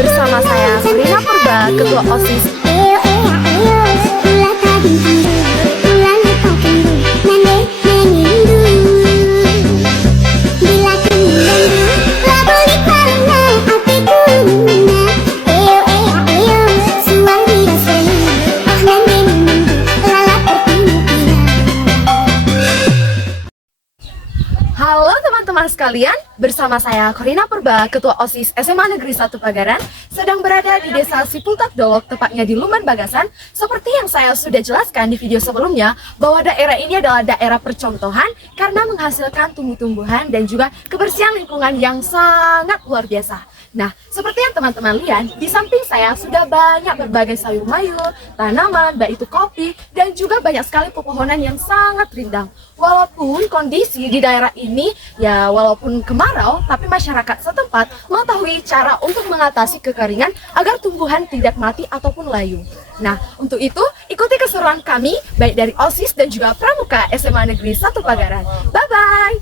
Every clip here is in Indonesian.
bersama saya Rina Purba, Ketua OSIS. Halo teman-teman sekalian, bersama saya Rina Purba, Ketua OSIS SMA Negeri 1 Pagaran, sedang berada di Desa Sipultak Dolok, tepatnya di Luman Bagasan. Seperti yang saya sudah jelaskan di video sebelumnya, bahwa daerah ini adalah daerah percontohan karena menghasilkan tumbuh-tumbuhan dan juga kebersihan lingkungan yang sangat luar biasa. Nah, seperti yang teman-teman lihat, di samping saya sudah banyak berbagai sayur mayur, tanaman, baik itu kopi, dan juga banyak sekali pepohonan yang sangat rindang. Walaupun kondisi di daerah ini, ya walaupun kemarau, tapi masyarakat setempat mengetahui cara untuk mengatasi kekeringan agar tumbuhan tidak mati ataupun layu. Nah, untuk itu, ikuti keseruan kami, baik dari OSIS dan juga Pramuka SMA Negeri 1 Pagaran. Bye-bye!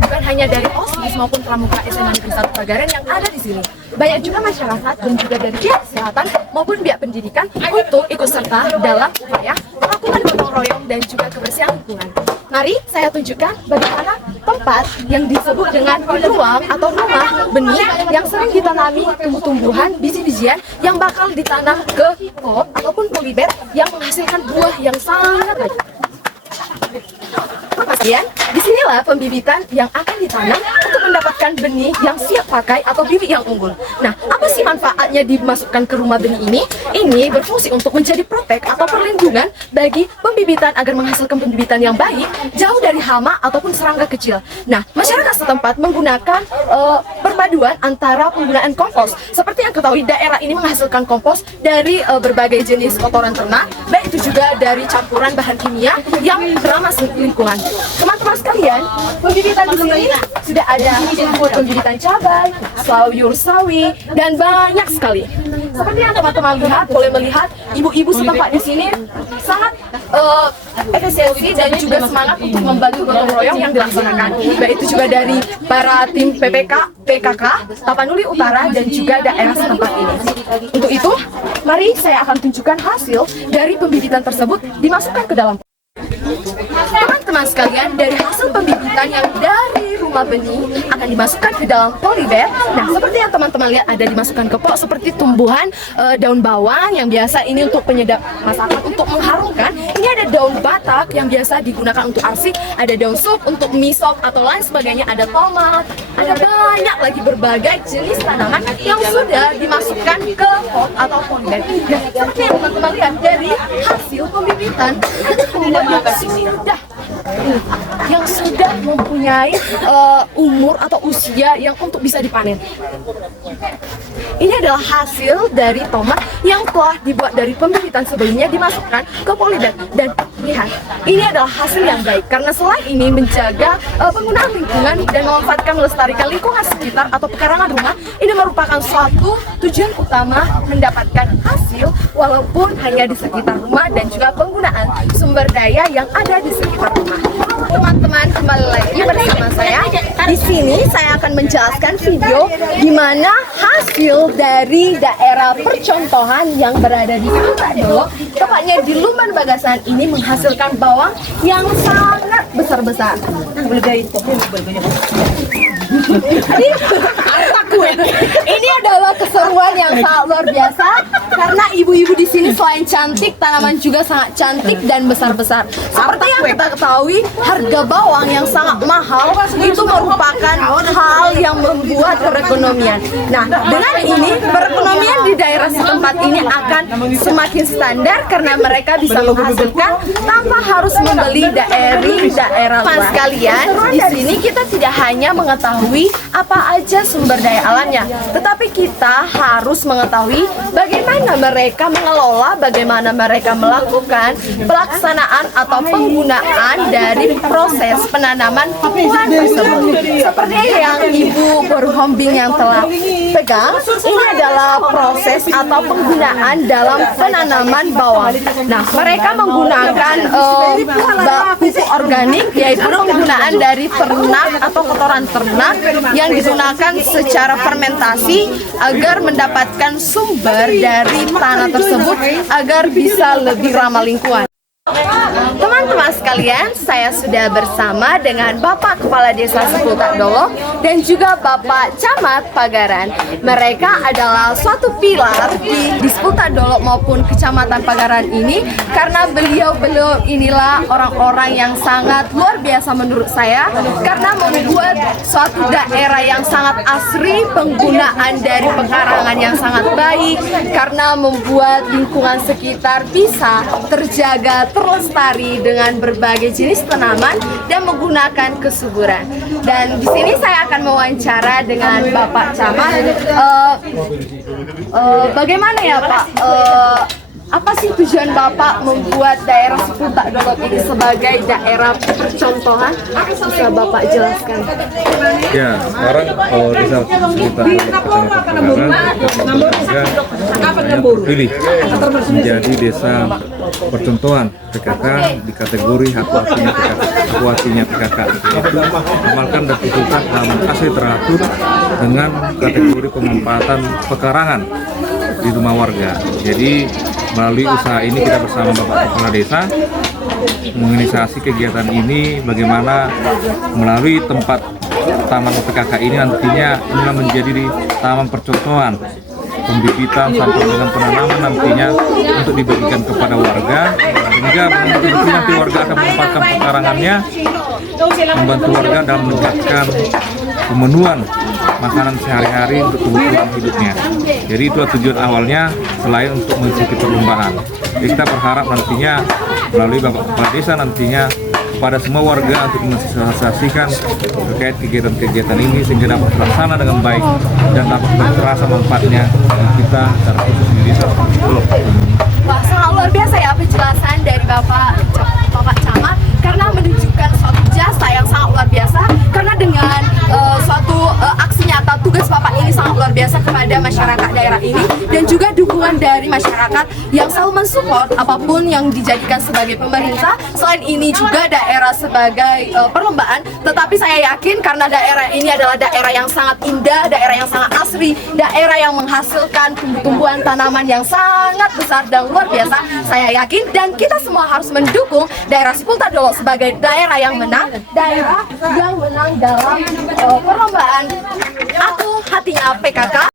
Bukan hanya dari OSIS maupun Pramuka SMA Negeri 1 Pagaran yang ada di sini. Banyak juga masyarakat dan juga dari pihak kesehatan maupun pihak pendidikan untuk ikut serta dalam upaya melakukan gotong royong dan juga kebersihan lingkungan. Mari saya tunjukkan bagaimana tempat yang disebut dengan ruang atau rumah benih yang sering ditanami tumbuh-tumbuhan biji-bijian yang bakal ditanam ke pot ataupun polybag yang menghasilkan buah yang sangat banyak. Kemudian, disinilah pembibitan yang akan ditanam untuk mendapatkan benih yang siap pakai atau bibit yang unggul. Nah, apa sih manfaatnya dimasukkan ke rumah benih ini? Ini berfungsi untuk menjadi protek atau perlindungan bagi pembibitan agar menghasilkan pembibitan yang baik, jauh dari hama ataupun serangga kecil. Nah, masyarakat setempat menggunakan perpaduan antara penggunaan kompos. Seperti yang ketahui, daerah ini menghasilkan kompos dari berbagai jenis kotoran ternak, baik itu juga dari campuran bahan kimia yang ramah lingkungan. Teman-teman sekalian, pembibitan di sini sudah ada pembibitan cabai, sayur sawi, dan banyak sekali. Seperti yang teman-teman lihat, boleh melihat ibu-ibu setempat di sini sangat efisiensi dan juga semangat untuk membantu gotong royong yang dilaksanakan. Baik itu juga dari para tim PKK, Tapanuli Utara dan juga daerah setempat ini. Untuk itu, mari saya akan tunjukkan hasil dari pembibitan tersebut dimasukkan ke dalam. Teman-teman sekalian, dari hasil pembibitan yang dari rumah benih akan dimasukkan ke dalam polybag. Nah, seperti yang teman-teman lihat ada dimasukkan ke pot seperti tumbuhan daun bawang yang biasa ini untuk penyedap masakan, untuk mengharumkan. Ini ada daun batak yang biasa digunakan untuk arsik, ada daun sup untuk mie sop atau lain sebagainya, ada tomat, ada banyak lagi berbagai jenis tanaman yang sudah dimasukkan ke pot atau polybag. Nah, seperti yang teman-teman lihat dari hasil pembibitan, ada tanaman yang sudah mempunyai umur atau usia yang untuk bisa dipanen. Ini adalah hasil dari tomat yang telah dibuat dari pembibitan sebelumnya dimasukkan ke polybag. Dan lihat, ini adalah hasil yang baik karena selain ini menjaga penggunaan lingkungan dan memanfaatkan melestarikan lingkungan sekitar atau pekarangan rumah, ini merupakan suatu tujuan utama mendapatkan hasil walaupun hanya di sekitar rumah dan juga penggunaan sumber daya yang ada di sekitar rumah. Teman-teman, kembali lagi bersama saya. Di sini saya akan menjelaskan video di mana hasil dari daerah percontohan yang berada di Sipultak Dolok, tepatnya di Luman Bagasan ini menghasilkan bawang yang sangat besar-besar. Ini adalah keseruan yang sangat luar biasa karena ibu-ibu di sini selain cantik, tanaman juga sangat cantik dan besar-besar. Seperti yang kita ketahui, harga bawang yang sangat mahal itu merupakan hal yang membuat perekonomian. Nah, dengan ini perekonomian di daerah setempat ini akan semakin standar karena mereka bisa menghasilkan tanpa harus membeli dari daerah luar. Sekalian, di sini kita tidak hanya mengetahui apa aja sumber daya alamnya, tetapi kita harus mengetahui bagaimana mereka mengelola, bagaimana mereka melakukan pelaksanaan atau penggunaan dari proses penanaman tumbuhan tersebut. Seperti yang Ibu Burhom kambing yang telah pegang, ini adalah proses atau penggunaan dalam penanaman bawang. Nah, mereka menggunakan pupuk organik, yaitu penggunaan dari ternak atau kotoran ternak yang digunakan secara fermentasi agar mendapatkan sumber dari tanah tersebut agar bisa lebih ramah lingkungan. Teman-teman sekalian, saya sudah bersama dengan Bapak Kepala Desa Seputak Dolo dan juga Bapak Camat Pagaran. Mereka adalah suatu pilar di Seputak Dolo maupun Kecamatan Pagaran ini karena beliau inilah orang-orang yang sangat luar biasa menurut saya karena membuat suatu daerah yang sangat asri, penggunaan dari pekarangan yang sangat baik karena membuat lingkungan sekitar bisa terjaga, terlestari dengan berbagai jenis tanaman dan menggunakan kesuburan. Dan di sini saya akan mewawancara dengan Bapak Camat. Bagaimana ya Pak? Apa sih tujuan Bapak membuat daerah Seputak Dolo ini sebagai daerah percontohan? Bisa Bapak jelaskan? Ya, sekarang desa Seputak Dolo yang terpilih menjadi desa percontohan PKK di kategori hak wasinya PKK. Amalkan dan putusan asli teratur dengan kategori pemanfaatan pekarangan di rumah warga. Jadi melalui usaha ini kita bersama Bapak Kepala Desa menginisiasi kegiatan ini bagaimana melalui tempat taman PKK ini nantinya menjadi taman percontohan pembibitan sampai dengan penanaman nantinya untuk dibagikan kepada warga sehingga nanti warga akan memanfaatkan pekarangannya, membantu warga dalam mendapatkan pemenuhan makanan sehari-hari untuk kebutuhan hidupnya. Jadi itulah tujuan awalnya selain untuk mengikuti perlombaan. Jadi kita berharap nantinya melalui Bapak Kepala Desa nantinya kepada semua warga untuk mensosialisasikan terkait kegiatan-kegiatan ini sehingga dapat terlaksana dengan baik dan dapat terasa manfaatnya kita secara khusus di desa. Wah, sangat luar biasa ya penjelasan dari Bapak Camat karena menunjukkan suatu jasa yang sangat luar biasa karena dengan suatu aksi nyata tugas Bapak ini sangat luar biasa kepada masyarakat daerah ini dan juga dukungan dari masyarakat yang selalu mensupport apapun yang dijadikan sebagai pemerintah. Selain ini juga daerah sebagai perlombaan, tetapi saya yakin karena daerah ini adalah daerah yang sangat indah, daerah yang sangat asri, daerah yang menghasilkan tumbuh-tumbuhan tanaman yang sangat besar dan luar biasa, saya yakin dan kita semua harus mendukung daerah Seputak Dolo sebagai daerah yang menang dalam perlombaan Aku Hatinya PKK